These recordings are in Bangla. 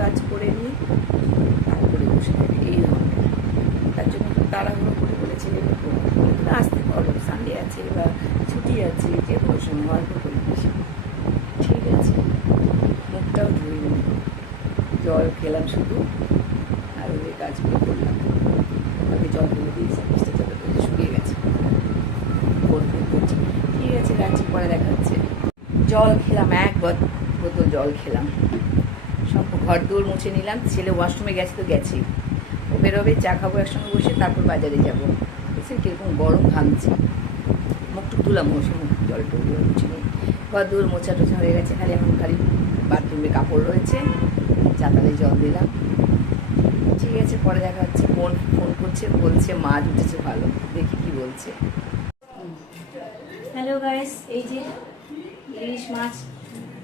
কাজ করে নিই, তারপরে বসে থাকি। এই হবে, তার জন্য তাড়াহুড়ো করে বলে ছেলেকে আসতে পারো, সানডে আছে বা ছুটি আছে, যে কোনো সময় অল্প করে বসে। ঠিক আছে, মুখটাও ধুয়ে নিই, জল খেলাম শুধু, আর ওই কাজগুলো করলাম। তাকে জল তুলে দিয়েছি, বৃষ্টি জল শুকিয়ে গেছে, করছি। ঠিক আছে, রাখছি, পরে দেখা হচ্ছে। জল খেলাম, এক বোতল জল খেলাম, সব ঘর দৌড় মুছে নিলাম। ছেলে ওয়াশরুমে গেছে তো গেছি, ও বেরোবে, চা খাবো একসঙ্গে বসে, তারপর বাজারে যাবো। বুঝছেন কীরকম গরম ঘামছে, মুখটুক তুলাম, বসে মুখ জল টুকগুলো মুছে নিই। ঘর দৌড় মোছা টোছা হয়ে গেছে, খালি বাথরুমে কাপড় রয়েছে, চাতালে জল দিলাম। ঠিক আছে, পরে দেখা হচ্ছে। ফোন করছে, বলছে মাছ উঠেছে ভালো, দেখি কি বলছে। হ্যালো গাইস, এই যে ইলিশ মাছ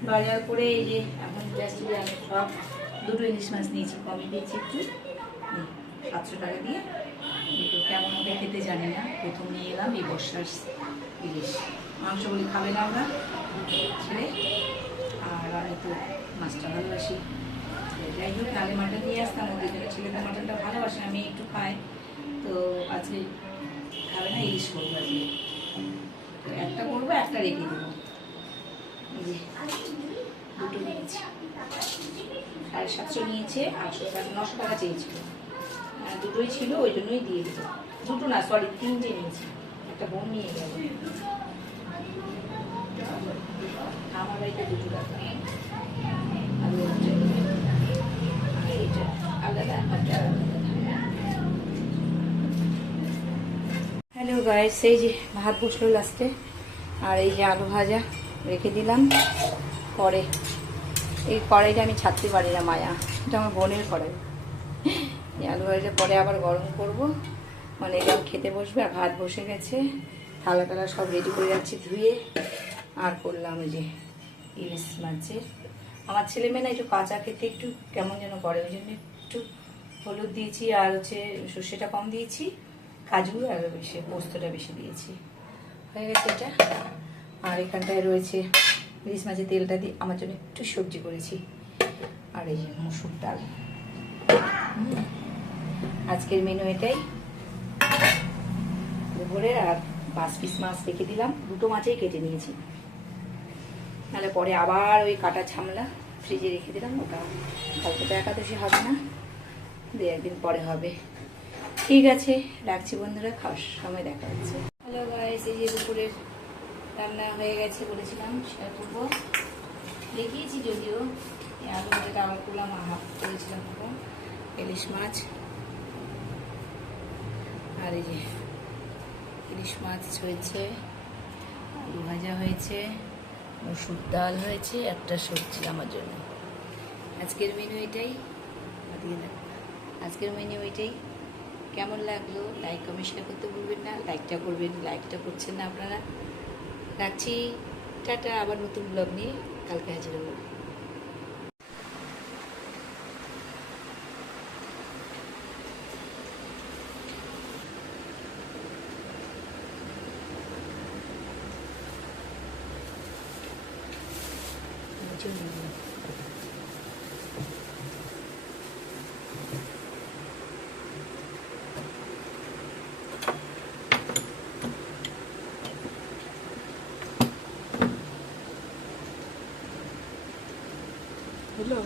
বাজার করে, এই যে এখন জাস্ট আমি সব দুটো ইলিশ মাছ নিয়েছি, কমই দিয়েছি একটু, 700 টাকা দিয়ে। কিন্তু কেমন হবে খেতে জানি না, প্রথম নিয়ে এলাম এই বর্ষার ইলিশ। মাংসগুলি খাবে না আমরা ছেড়ে, আর আমি তো মাছটা ভালোবাসি। যাই হোক, আগে মাটন নিয়ে আসতাম, ওদের জন্য ছেলেটা মাটনটা ভালোবাসে, আমি একটু খাই, তো আজকে খাবে না, ইলিশ করবো আজকে। একটা করবো, একটা রেখে দেবো। দুটো নিয়েছি, 750 নিয়েছে, 800 টাকা, 900 টাকা চেয়েছিল, দুটোই ছিল, ওই জন্যই দিয়ে দেবো। দুটো না, সরি, 3টে নিয়েছি, একটা বোন নিয়ে গেল। আমার বাড়িতে 2 টাকা, হ্যালো গাইস, এই যে ভাত বসলো লাস্টে, আর এই যে আলু ভাজা রেখে দিলাম। পরে এই কড়াইটা আমি ছাড়তে পারি না, মায়া, এটা আমার বোনের কড়াই। এই আলু ভাজা পরে আবার গরম করব, মানে এরকম খেতে বসবে। আর ভাত বসে গেছে, থালা টালা সব রেডি করে যাচ্ছি ধুয়ে। আর করলাম ওই যে ইলিশ মাছের, আমার ছেলে মেয়ে না একটু কাঁচা খেতে একটু কেমন যেন করে, ওই জন্য একটু হলুদ দিয়েছি, আর হচ্ছে সর্ষেটা কম দিয়েছি, কাজু আর বেশি পোস্তটা বেশি দিয়েছি। হয়ে গেছে এটা। আর এখানটায় রয়েছে ইলিশ মাছের তেলটা দিয়ে আমার জন্য একটু সবজি করেছি, আর এই যে মসুর ডাল। আজকের মেনু এটাই দুপুরে। আর 5 পিস মাছ রেখে দিলাম, দুটো মাছেই কেটে নিয়েছি, নাহলে পরে আবার ওই কাটা ঝামেলা, ফ্রিজে রেখে দিলাম। ওটা কালকে তো একাদশী হবে না, 2-1 দিন পরে হবে। ঠিক আছে, রাখছি বন্ধুরা, খাওয়ার সময় দেখা হচ্ছে। হ্যালো গাইস, এই যে দুপুরের রান্না হয়ে গেছে, বলেছিলাম শেয়ার করবো, দেখিয়েছি যদিও। আলু ভাজাটা আবার করলাম, হাফ করেছিলাম তখন, ইলিশ মাছ, আর এই যে ইলিশ মাছ হয়েছে, আলু ভাজা হয়েছে, মসুর ডাল হয়েছে, একটা সবজি আমার জন্য। আজকের মেনু এটাই, আজকের মেনু এটাই। কেমন লাগলো লাইক কমেন্ট শেয়ার করতে ভুলবেন না, লাইকটা করবেন, লাইকটা করছেন না আপনারা। রাখছি, টাটা, আবার নতুন ব্লগ নিয়ে কালকে হাজির হবো। হলো।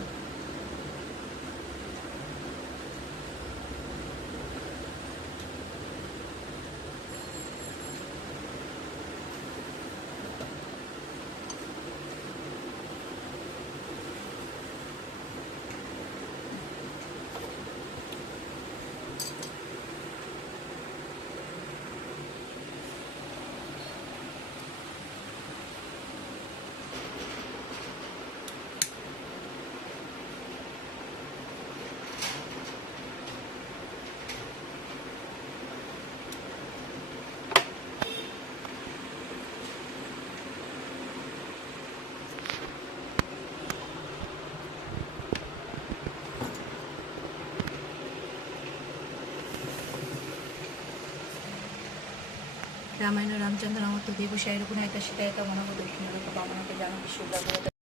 রামায়ণ রামচন্দ্র নামত দেবসায়ের গুণ একটা সেটা এটা মনোবোধ দক্ষিণ বামনকে জানো কি